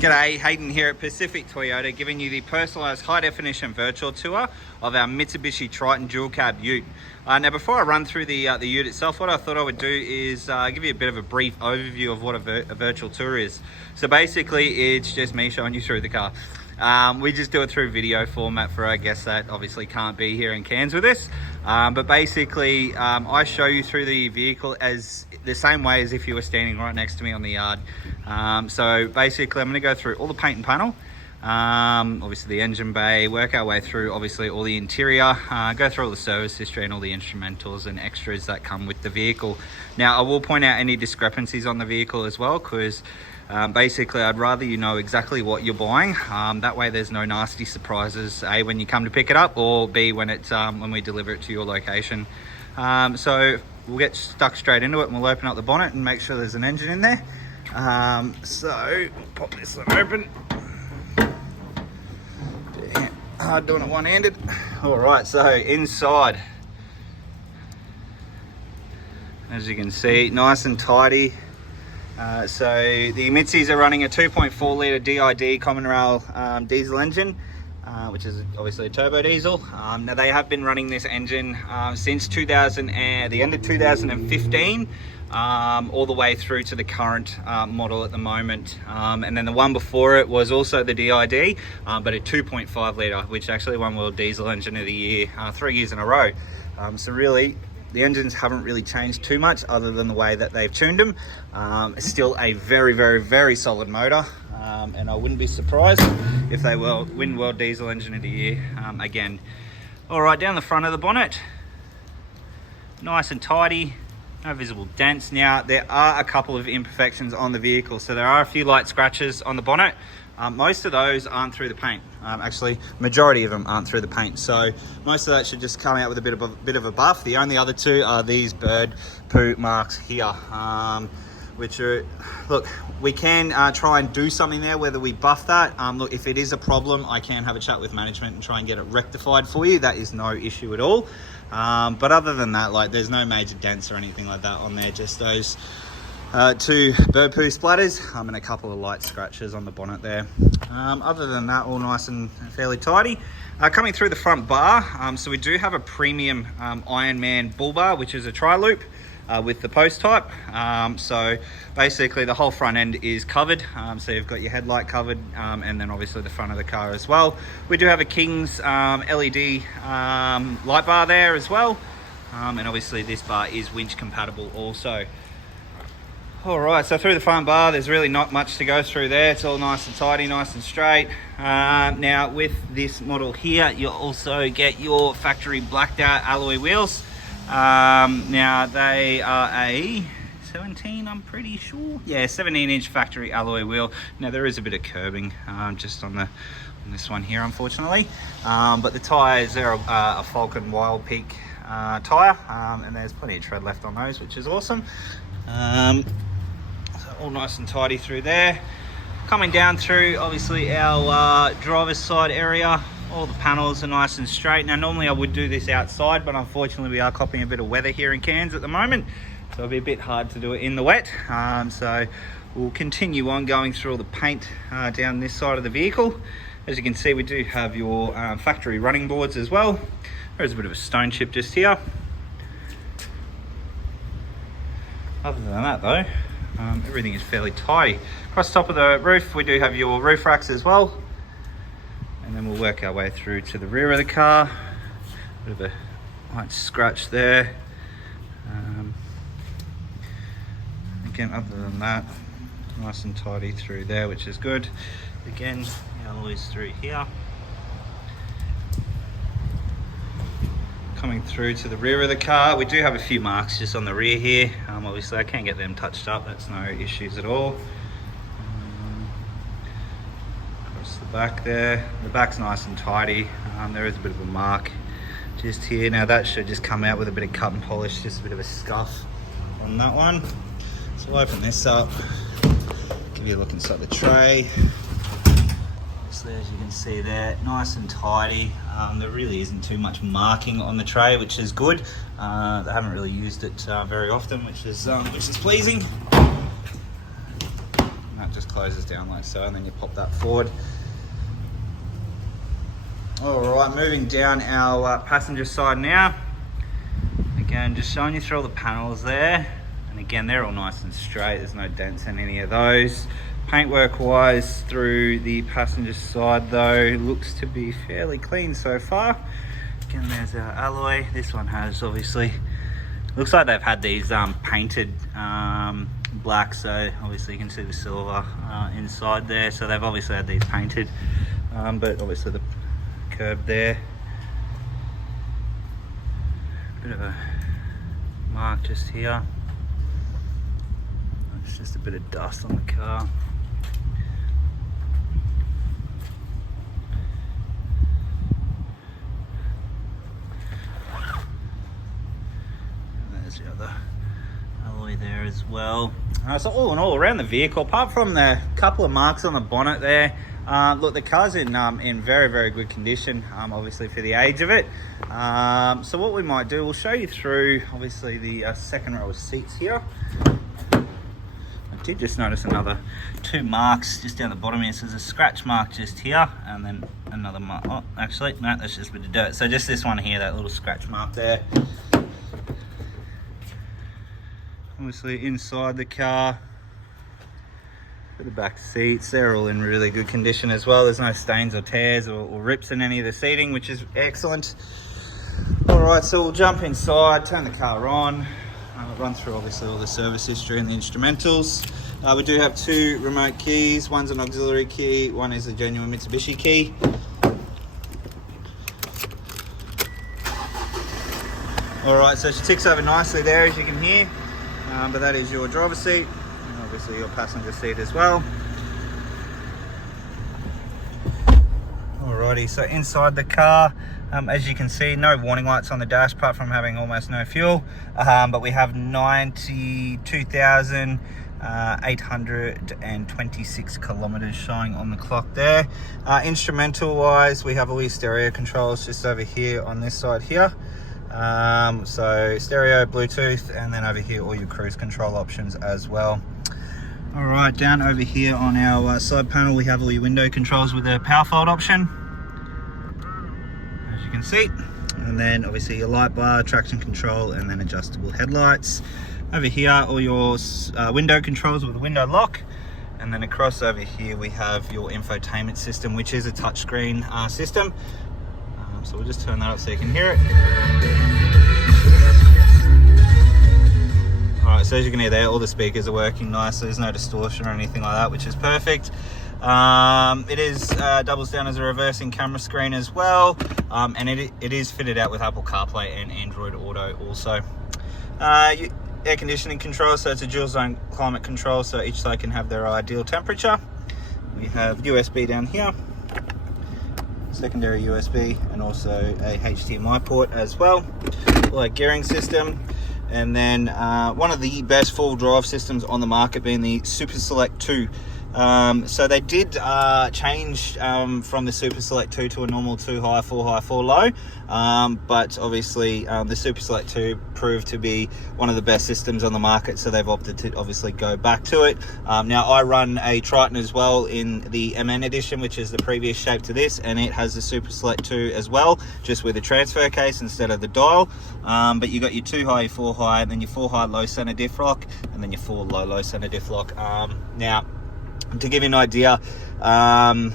G'day, Hayden here at Pacific Toyota, giving you the personalised high-definition virtual tour of our Mitsubishi Triton dual cab ute. Now, before I run through the ute itself, what I thought I would do is give you a bit of a brief overview of what a virtual tour is. So basically, it's just me showing you through the car. We just do it through video format for our guests that obviously can't be here in Cairns with us. But basically, I show you through the vehicle as the same way as if you were standing right next to me on the yard. So basically, I'm going to go through all the paint and panel, obviously the engine bay, work our way through obviously all the interior, go through all the service history and all the instrumentals and extras that come with the vehicle. Now, I will point out any discrepancies on the vehicle as well, because basically I'd rather you know exactly what you're buying. That way there's no nasty surprises, A, when you come to pick it up, or B, when it's when we deliver it to your location. So we'll get stuck straight into it and we'll open up the bonnet and make sure there's an engine in there. So pop this one open. Hard doing it one-handed. All right, so inside, as you can see, nice and tidy. So the Mitsis are running a 2.4 litre DID common rail diesel engine, which is obviously a turbo diesel. Now they have been running this engine since the end of 2015, all the way through to the current model at the moment. And then the one before it was also the DID, but a 2.5 litre, which actually won World Diesel Engine of the Year 3 years in a row. So really, the engines haven't really changed too much other than the way that they've tuned them. It's still a very, very, very solid motor. And I wouldn't be surprised if they will win World Diesel Engine of the Year again. All right, down the front of the bonnet, nice and tidy, no visible dents. Now, there are a couple of imperfections on the vehicle. So there are a few light scratches on the bonnet. Most of those aren't through the paint. Actually, majority of them aren't through the paint. So most of that should just come out with a bit of a buff. The only other two are these bird poo marks here, which are, look, we can try and do something there, whether we buff that. Look, if it is a problem, I can have a chat with management and try and get it rectified for you. That is no issue at all. But other than that, like, there's no major dents or anything like that on there. Just those two bird poo splatters and a couple of light scratches on the bonnet there. Other than that, all nice and fairly tidy. Coming through the front bar, so we do have a premium Ironman bull bar, which is a tri-loop with the post type. So basically the whole front end is covered. So you've got your headlight covered, and then obviously the front of the car as well. We do have a King's LED light bar there as well. And obviously this bar is winch compatible also. All right, so through the front bar, there's really not much to go through there. It's all nice and tidy, nice and straight. Now with this model here, you'll also get your factory blacked out alloy wheels. Now they are a 17, I'm pretty sure. Yeah, 17-inch factory alloy wheel. Now there is a bit of curbing just on this one here, unfortunately. But the tyres, they're a Falcon Wild Peak tyre, and there's plenty of tread left on those, which is awesome. All nice and tidy through there. Coming down through, obviously, our driver's side area, all the panels are nice and straight. Now, normally I would do this outside, but unfortunately we are copying a bit of weather here in Cairns at the moment, so it'll be a bit hard to do it in the wet. So we'll continue on going through all the paint down this side of the vehicle. As you can see, we do have your factory running boards as well. There's a bit of a stone chip just here. Other than that though, everything is fairly tidy. Across the top of the roof, we do have your roof racks as well. And then we'll work our way through to the rear of the car. Bit of a light scratch there. Again, other than that, nice and tidy through there, which is good. Again, alloys through here. Coming through to the rear of the car, we do have a few marks just on the rear here. Obviously I can get them touched up, that's no issues at all. Across the back there, the back's nice and tidy. There is a bit of a mark just here. Now that should just come out with a bit of cut and polish, just a bit of a scuff on that one. So we'll open this up, give you a look inside the tray. As you can see there, nice and tidy. There really isn't too much marking on the tray, which is good. They haven't really used it very often, which is pleasing. And that just closes down like so, and then you pop that forward. All right, moving down our passenger side now. Again, just showing you through all the panels there. And again, they're all nice and straight. There's no dents in any of those. Paintwork wise through the passenger side though, looks to be fairly clean so far. Again, there's our alloy. This one has obviously, looks like they've had these painted black, so obviously you can see the silver inside there. So they've obviously had these painted, but obviously the curb there. Bit of a mark just here. It's just a bit of dust on the car. And there's the other alloy there as well. So all in all, around the vehicle, apart from the couple of marks on the bonnet there, look, the car's in very, very good condition, obviously for the age of it. So what we might do, we'll show you through, obviously, the second row of seats here. I did just notice another 2 marks just down the bottom here. So there's a scratch mark just here, and then another mark. Oh, actually, no, that's just a bit of dirt. So just this one here, that little scratch mark there. Obviously inside the car, for the back seats, they're all in really good condition as well. There's no stains or tears or rips in any of the seating, which is excellent. All right, so we'll jump inside, turn the car on, run through obviously all the service history and the instrumentals. We do have 2 remote keys. One's an auxiliary key, one is a genuine Mitsubishi key. All right, so she ticks over nicely there, as you can hear, but that is your driver's seat. Obviously your passenger seat as well. Alrighty, so inside the car, as you can see, no warning lights on the dash apart from having almost no fuel, but we have 92,826 kilometers showing on the clock there. Instrumental wise, we have all your stereo controls just over here on this side here. So stereo, Bluetooth, and then over here all your cruise control options as well. All right, down over here on our side panel, we have all your window controls with a power fold option, as you can see. And then obviously your light bar, traction control, and then adjustable headlights. Over here, all your window controls with a window lock. And then across over here, we have your infotainment system, which is a touchscreen system. So we'll just turn that up so you can hear it. Alright, so as you can hear there, all the speakers are working nicely. There's no distortion or anything like that, which is perfect. It is doubles down as a reversing camera screen as well, and it is fitted out with Apple CarPlay and Android Auto also. Air conditioning control, so it's a dual zone climate control, so each side can have their ideal temperature. We have USB down here, secondary USB, and also a HDMI port as well. Like gearing system. And then one of the best full drive systems on the market being the Super Select 2. So they did change from the Super Select 2 to a normal 2 high, 4 high, 4 low. But obviously the Super Select 2 proved to be one of the best systems on the market, so they've opted to obviously go back to it. Now I run a Triton as well in the MN edition, which is the previous shape to this, and it has the Super Select 2 as well, just with a transfer case instead of the dial. But you got your 2 high, 4 high, and then your 4 high low center diff lock, and then your 4 low low center diff lock. Now, to give you an idea, I've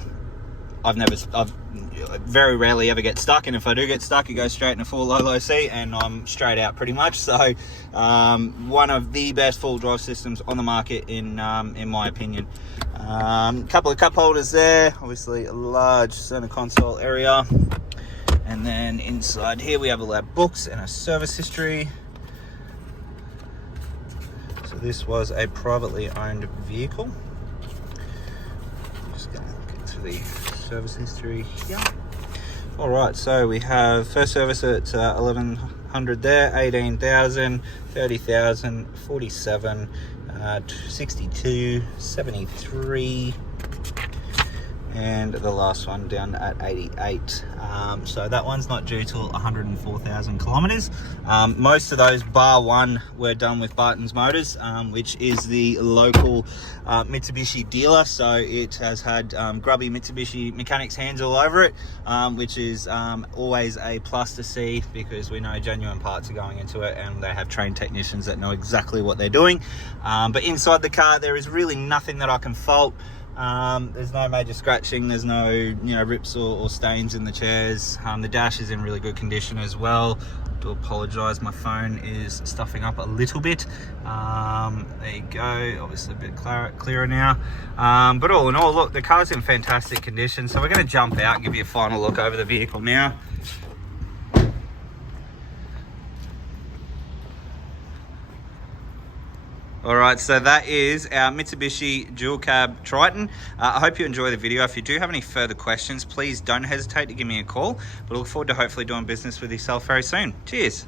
very rarely ever get stuck, and if I do get stuck, it goes straight in a 4 low low C, and I'm straight out pretty much. So one of the best full drive systems on the market in my opinion. Couple of cup holders there, obviously a large center console area, and then inside here we have all our books and a service history. So this was a privately owned vehicle. The service history here. All right, so we have first service at 1100 there, 18,000, 30,000, 47, 62, 73, and the last one down at 88. So that one's not due till 104,000 kilometers. Most of those bar one were done with Barton's Motors, which is the local Mitsubishi dealer. So it has had grubby Mitsubishi mechanics hands all over it, which is always a plus to see, because we know genuine parts are going into it and they have trained technicians that know exactly what they're doing. But inside the car there is really nothing that I can fault. There's no major scratching, there's no rips or stains in the chairs. The dash is in really good condition as well. I do apologise, my phone is stuffing up a little bit. There you go, obviously a bit clearer now. But all in all, look, the car's in fantastic condition. So we're going to jump out and give you a final look over the vehicle now. Alright, so that is our Mitsubishi dual cab Triton. I hope you enjoy the video. If you do have any further questions, please don't hesitate to give me a call. But I look forward to hopefully doing business with yourself very soon. Cheers.